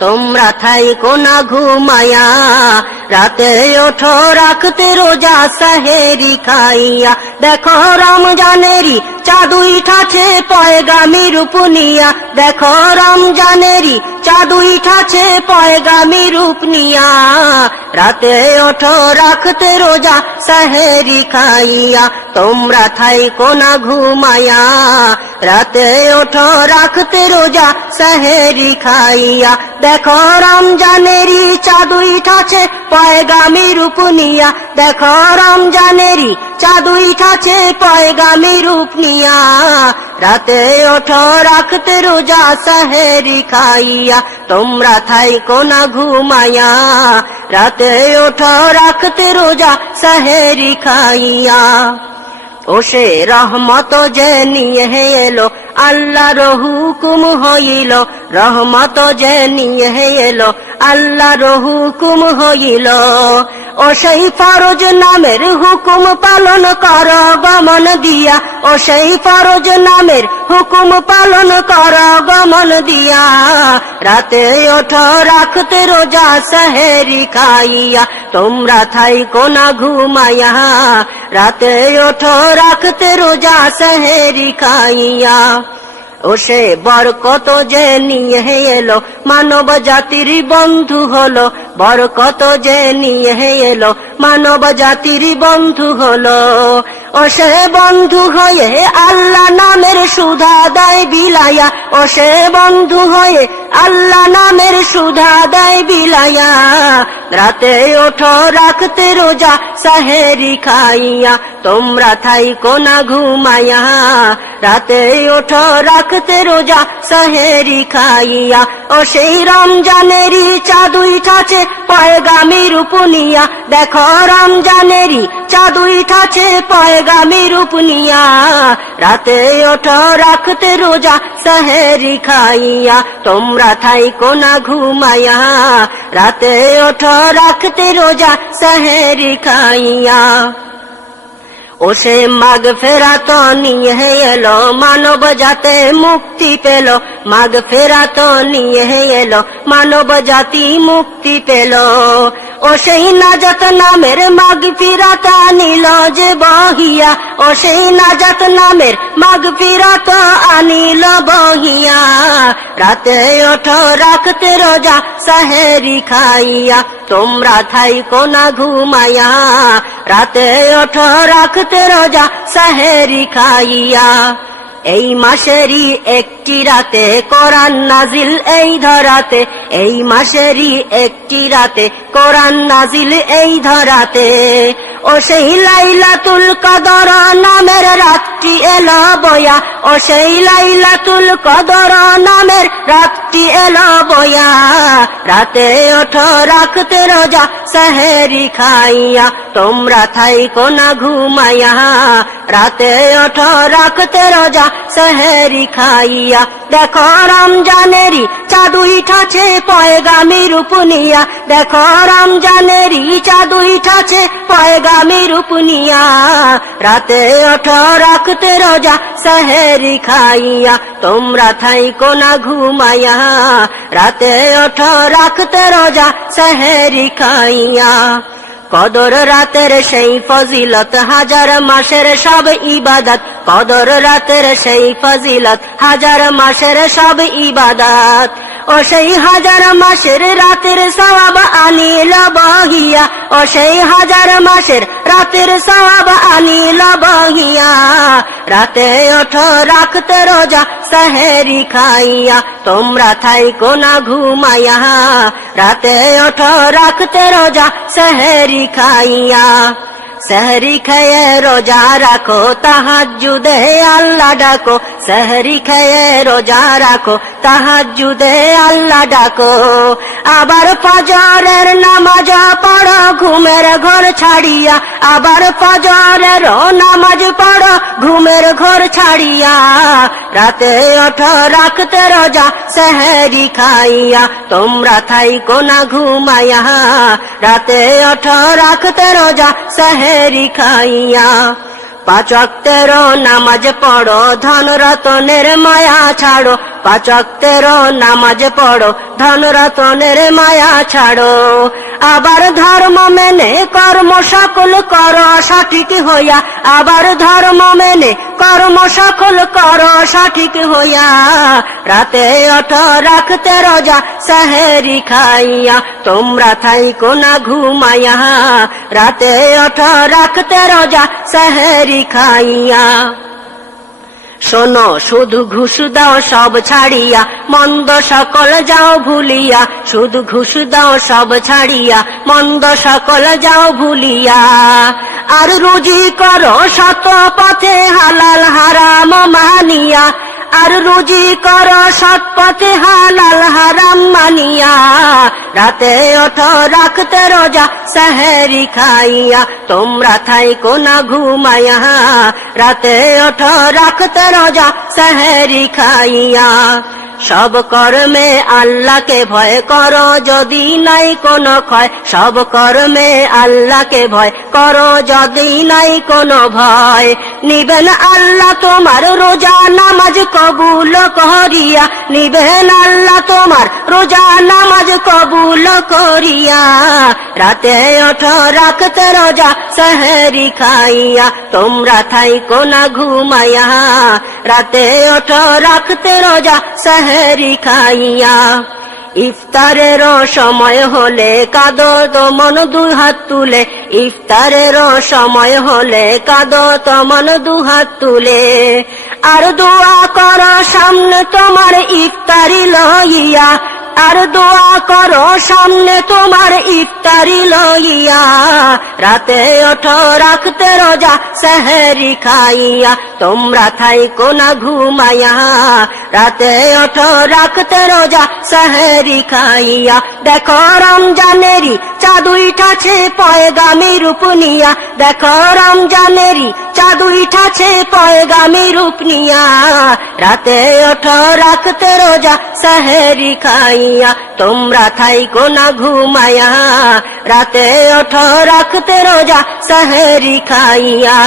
তোমরা থাইকো না ঘুমায়া, রাতে ওঠো রাখতে রোজা সাহেরি খাইয়া। দেখো রমজানেরই চাঁদ উঠাছে পয়গামী রূপ নিয়া, দেখো রমজানেরই চাঁদ উঠাছে পয়গামী রূপ নিয়া। রাতে ওঠো রাখতে রোজা সাহেরি খাইয়া, তোমরা থাইকো না ঘুমায়া, রাতে ওঠো রাখতে রোজা সাহেরি খাইয়া। দেখো রমজানেরই চাঁদ উঠাছে পয়গামী রূপ নিয়া, দেখো রমজানেরই চাঁদ উঠাছে পয়গামী রূপ নিয়া। রাতে ওঠো রাখতে রোজা সাহেরি খাইয়া, তোমরা থাইকো না ঘুমায়া, রাতে ওঠো রাখতে রোজা সাহেরি খাইয়া। ও সে রহমত যে নিয়ে এলো আল্লাহর হুকুম হইল, রহমত যে নিয়ে এলো আল্লাহর হুকুম হইল। ও সেই ফরজ নামের হুকুম পালন কর গমন দিয়া, ও সেই ফরজ নামের হুকুম পালন কর গমন দিয়া। রাতে ওঠো রাখতে রোজা সাহেরি খাইয়া, তোমরা থাইকো না ঘুমায়া, রাতে ওঠো রাখতে রোজা সাহেরি খাইয়া। ও সে বরকত যে নিয়ে এলো মানব জাতির বন্ধু হলো, বরকত যে নিয়ে এলো মানব জাতির বন্ধু হলো। ও সে বন্ধু হয়ে আল্লাহ নামের সুধা দেয় বিলায়া, ও সে বন্ধু হয়ে আল্লাহ নামের সুধা দেয় বিলায়া। রাতে ওঠো রাখতে রোজা সাহেরি খাইয়া, তোমরা থাইকো না ঘুমায়া, রাতে ওঠো রাখতে রোজা সাহেরি খাইয়া। ও সেই রমজানেরই চাঁদ উঠাছে পয়গামী রূপ নিয়া, দেখো রমজানেরই চাঁদ উঠাছে পয়গামী রূপ নিয়া। রাতে ওঠো রাখতে রোজা সাহেরি খাইয়া, তোমরা থাইকো না ঘুমায়া, রাতে ওঠো রাখতে রোজা সাহেরি খাইয়া। ও সে মাগফিরাত নিয়ে এলো মানব জাতে মুক্তি পেল, মাগফিরাত নিয়ে এলো মানব জাতি মুক্তি পেল। ও সেই নাজাত নামের মাগফিরাত আনিল যে বহিয়া, ও সেই নাজাত নামের মাগফিরাত আনিল বহিয়া। রাতে ওঠো রাখতে রোজা সাহেরি খাইয়া, তোমরা থাইকো না ঘুমায়া, রাতে ওঠো রাখতে রোজা সাহেরি খাইয়া। এই মাসেরই একটি রাতে কোরআন নাজিল এই ধরাতে, এই মাসেরই একটি রাতে কোরআন নাজিল এই ধরাতে। ও সেই লাইলাতুল কদর নামের রাতটি এলো বয়া, ও সেই লাইলাতুল কদর নামের রাতটি এলো বয়া। রাতে ওঠো রাখতে রোজা সাহেরি খাইয়া, তোমরা থাইকো না ঘুমায়া, রাতে ওঠো রাখতে রোজা সাহেরি খাইয়া। দেখো রমজানেরই চাঁদ উঠাছে পয়গামী রূপ নিয়া, দেখো রমজানেরই চাঁদ উঠাছে পয়গামী রূপ নিয়া। রাতে ওঠো রাখতে রোজা সাহেরি খাইয়া, তোমরা থাইকো না ঘুমায়া, রাতে ওঠো রাখতে রোজা সাহেরি খাইয়া। কদর রাতের সেই ফজিলত হাজার মাসের সব ইবাদত, কদর রাতের সেই ফজিলত হাজার মাসের সব ইবাদত। ও সেই হাজার মাসের রাতের সওয়াব আনিল বহিয়া, ও সেই হাজার মাসের রাতের সওয়াব আনিল বহিয়া। রাতে ওঠো রাখতে রোজা সাহেরি খাইয়া, তোমরা থাইকো না ঘুমায়া, রাতে ওঠো রাখতে রোজা সাহেরি খাইয়া। सहरी खाए रोजा राखो ताहाज्जुदे अल्लाह डाको, सहरी खाए रोजा राखो ताहाज्जुदे अल्लाह डाको। आबार फजरेर नामाज पढ़ो घुमेर घर छाड़िया, आबार फजरेर नामाज पढ़ो घुमेर घर छाड़िया। राते ओठो राखते रोजा सहरी खाइया, तोमरा थाइको ना घुमाया, राते ओठो राखते रोजा सहरी खाइया। पाँच वक्तेर नामाज पढ़ो धन रतनेर माया छाड़ो, পাঁচ ওয়াক্তের নামাজ পড়ো, ধন রতনের মায়া ছাড়ো। আবার ধর্ম মেনে কর্ম সকল করো সঠিক হইয়া, আবার ধর্ম মেনে কর্ম সকল করো সঠিক হইয়া। রাতে ওঠো রাখতে রোজা সেহরি খাইয়া, তোমরা থাইকো না ঘুমাইয়া। রাতে ওঠো রাখতে রোজা সেহরি খাইয়া। শোনো শুধু ঘুষ দাও সব ছাড়িয়া, মন্দ সকল যাও ভুলিয়া। শুধু ঘুষ দাও সব ছাড়িয়া, মন্দ সকল যাও ভুলিয়া। আর রুজি করো সৎ পথে হালাল হারাম মানিয়া, আর রুজি করো সৎ পথে হালাল হারাম মানিয়া। রাতে ওঠো রাখতে রোজা সেহরি খাইয়া, তোমরা থাইকো না ঘুমাইয়া। রাতে ওঠো রাখতে রোজা সেহরি খাইয়া। সব কর্মে আল্লাহকে ভয় করো, যদি নাই কোনো ক্ষয়। সব কর্মে আল্লাহকে ভয় করো, যদি নাই কোনো ভয়। নিবেন আল্লাহ তোমার রোজা নামাজ কবুল করিয়া, নিবেন আল্লাহ তোমার রোজা নামাজ কবুল করিয়া। রাতে ওঠো রাখতে রোজা সেহরি খাইয়া, তোমরা থাইকো না ঘুমাইয়া। রাতে ওঠো রাখতে রোজা সেহরি খাইয়া। ইফতারের সময় হলে কাঁদো তো মন দুই হাত তুলে, ইফতারের সময় হলে কাঁদো তো মন দুই হাত তুলে। আর দোয়া করো সামনে তোমার ইফতারি লইয়া, আর দোয়া করো সামনে তোমার ইফতারি লইয়া। রাতে ওঠো রাখতে রোজা সেহরি খাইয়া, তোমরা থাইকো না ঘুমাইয়া। রাতে ওঠো রাখতে রোজা সেহরি খাইয়া। দেখো রমজানেরই চাঁদ উঠাছে পয়গামী রূপ নিয়া, দেখো রমজানেরই চাঁদ উঠাছে পয়গামী রূপ নিয়া। রাতে ওঠো রাখতে রোজা সেহরি খাইয়া, তোমরা থাইকো না ঘুমাইয়া। রাতে ওঠো রাখতে রোজা সেহরি খাইয়া।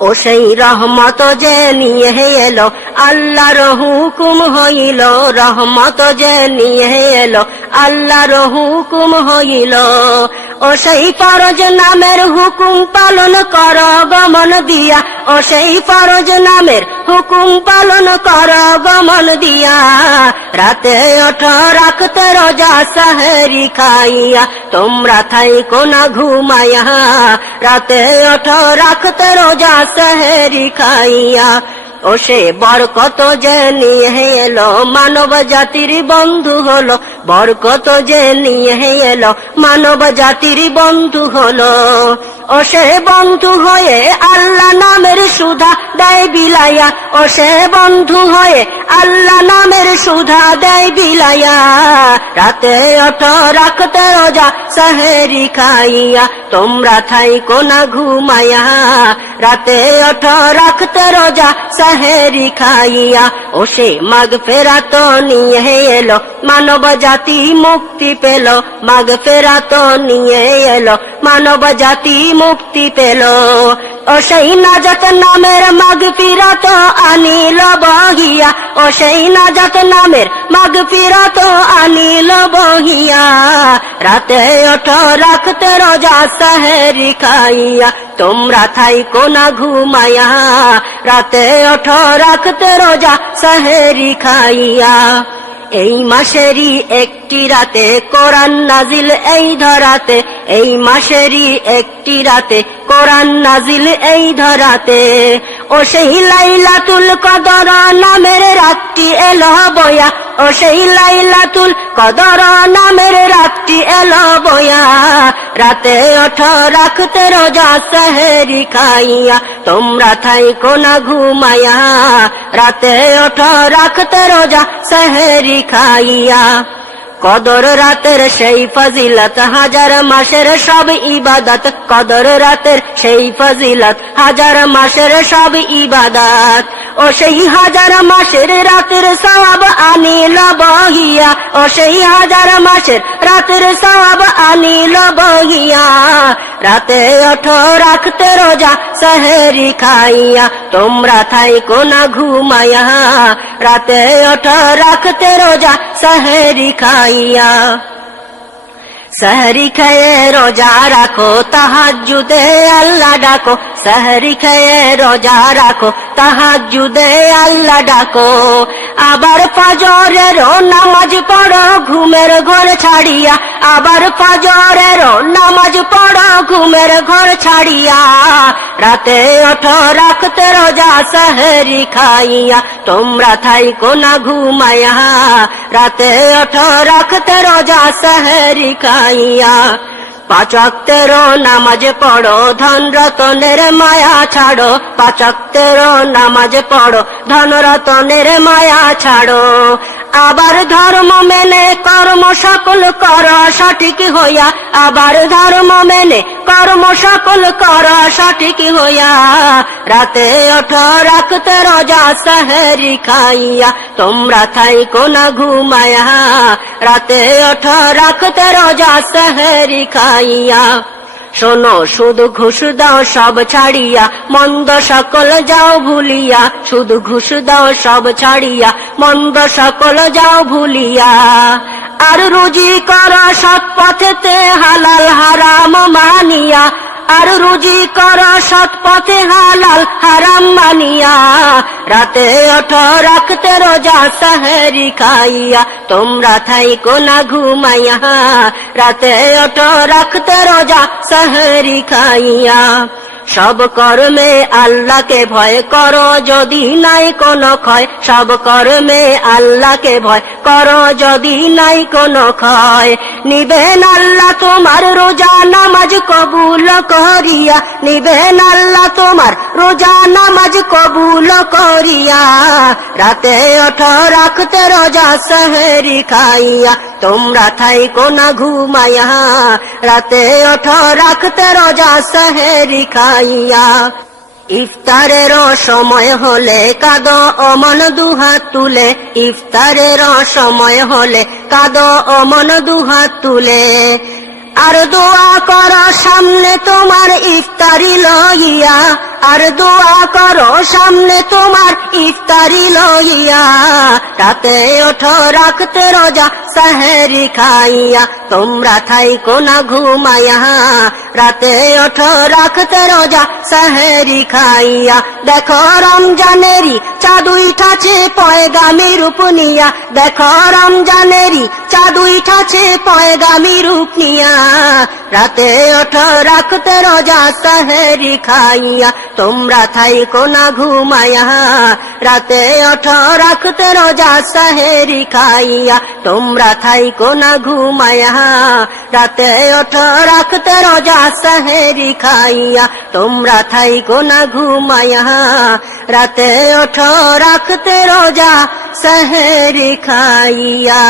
ও সেই রহমত যে নিয়ে এলো আল্লাহর হুকুম হইল, রহমত যে নিয়ে এলো আল্লাহর হুকুম হইল। ও সেই ফরজ নামের হুকুম পালন কর গমন দিয়া, ও সেই ফরজ নামের হুকুম পালন কর গমন দিয়া। রাতে ওঠো রাখতে রোজা সেহরি খাইয়া, তোমরা থাইকো না ঘুমাইয়া। রাতে ওঠো রাখতে রোজা সেহরি খাইয়া। ও সে বরকত যে নিয়ে এলো মানব জাতির বন্ধু হলো, বরকত যে নিয়ে এলো মানব জাতির বন্ধু হলো। ও সে বন্ধু হয়ে আল্লাহ নামের সুধা দেয় বিলাইয়া, ও সে বন্ধু হয়ে আল্লাহ নামের সুধা দেয় বিলাইয়া। রাতে ওঠো রাখতে রোজা সেহরি খাইয়া, তোমরা থাইকো না ঘুমাইয়া। রাতে ওঠো রাখতে রোজা সেহরি খাইয়া। ও সে মাগফিরাত নিয়ে এলো মানব জাতি মুক্তি পেল, মাগফিরাত নিয়ে এলো মানব জাতি মুক্তি পেল। ও সেই নাজাত নামের মাগফিরাত আনিল বহিয়া, ও সেই নাজাত নামের মাগফিরাত আনিল বহিয়া। রাতে ওঠো রাখতে রোজা সেহরি খাইয়া, তোমরা থাইকো না ঘুমাইয়া। রাতে ওঠো রাখতে রোজা সেহরি খাইয়া। এই মাসেরই একটি রাতে কোরআন নাজিল এই ধরাতে, এই মাসেরই একটি রাতে কোরআন নাজিল এই ধরাতে। ও সেই লাইলাতুল কদর নামের রাতটি এলো বয়া, ও সেই লাইলাতুল কদর নামের রাতটি এলো বয়া। রাতে ওঠো রাখতে রোজা সেহরি খাইয়া, তোমরা থাইকো না ঘুমাইয়া। রাতে ওঠো রাখতে রোজা সেহরি খাইয়া। কদর রাতের সেই ফজিলত হাজার মাসের সব ইবাদত, কদর রাতের সেই ফজিলত হাজার মাসের সব ইবাদত। ও সেই হাজার মাসের রাতের সওয়াব আনিল বহিয়া, ও সেই হাজার মাসের রাতের সওয়াব আনিল বহিয়া। রাতে ওঠো রাখতে রোজা সেহরি খাইয়া, তোমরা থাইকো না ঘুমাইয়া। রাতে ওঠো রাখতে রোজা সেহরি খাইয়া। সেহরি খেয়ে রোজা রাখো, তাহাজ্জুদে আল্লাহ ডাকো। সেহরি খেয়ে রোজা রাখো, তাহাজ্জুদে আল্লাহ ডাকো। আবার ফজরের নামাজ পড়ো ঘুমের ঘর ছাড়িয়া, আবার ফজরের নামাজ পড়ো ঘুমের ঘর ছাড়িয়া। রাতে ওঠো রাখতে রোজা সেহরি খাইয়া, তোমরা থাইকো না ঘুমাইয়া। রাতে ওঠো রাখতে রোজা সেহরি খাইয়া। পাঁচ ওয়াক্তের নামাজ পড়ো, ধন রতনের মায়া ছাড়ো। পাঁচ ওয়াক্তের নামাজ পড়ো, ধন রতনের মায়া ছাড়ো। আবার ধর্ম মেনে কর্ম সকল কর সঠিক হইয়া, আবার ধর্ম মেনে কর্ম সকল কর সঠিক হইয়া। রাতে ওঠো রাখতে রোজা সেহরি খাইয়া, তোমরা থাইকো না ঘুমাইয়া। রাতে ওঠো রাখতে রোজা সেহরি খাইয়া। শোনো শুধু ঘুষ দাও সব ছাড়িয়া, মন্দ সকল যাও ভুলিয়া। শুধু ঘুষ দাও সব ছাড়িয়া, মন্দ সকল যাও ভুলিয়া। আর রুজি কর সৎ পথেতে হালাল হারাম মানিয়া, আর রুজি কর সৎ পথে হালাল হারাম মানিয়া। রাতে ওঠো রাখতে রোজা সেহরি খাইয়া, তোমরা থাইকো না ঘুমাইয়া। রাতে ওঠো রাখতে রোজা সেহরি খাইয়া। সব কর্মে আল্লাহকে ভয় করো, যদি নাই কোনো ক্ষয়। সব কর্মে আল্লাহকে ভয় করো, যদি নাই কোনো ক্ষয়। নিবেন আল্লাহ তোমার রোজা নামাজ কবুল করিয়া, নিবেন আল্লাহ তোমার রোজা নামাজ কবুল করিয়া। রাতে ওঠো রাখতে রোজা সেহরি খাইয়া, তোমরা থাইকো না ঘুমাইয়া। রাতে ওঠো রাখতে রোজা সেহরি খাইয়া। ইফতারের সময় হলে কাঁদো অমন দুহাত তুলে, ইফতারের সময় হলে কাঁদো অমন দুহাত তুলে। আর দোয়া করো সামনে তোমার ইফতারি লইয়া, আর দোয়া করো সামনে তোমার ইফতারি লইয়া। রাতে ওঠো রাখতে রোজা সেহরি খাইয়া, তোমরা থাইকো না ঘুমাইয়া। রাতে ওঠো রাখতে রোজা সেহরি খাইয়া। দেখো রমজানেরই চাঁদ উঠাছে পয়গামী রূপ নিয়া, দেখো রমজানেরই চাঁদ উঠাছে পয়গামী রূপ নিয়া। রাতে ওঠো রাখতে রোজা সেহরি খাইয়া, তোমরা থাইকো না ঘুমাইয়া। রাতে ওঠো রাখতে রোজা সেহরি খাইয়া, তোমরা থাইকো না ঘুমাইয়া। রাতে ওঠো রাখতে রোজা সেহরি খাইয়া, তোমরা থাইকো না ঘুমাইয়া। রাতে ওঠো রাখতে রোজা সেহরি খাইয়া।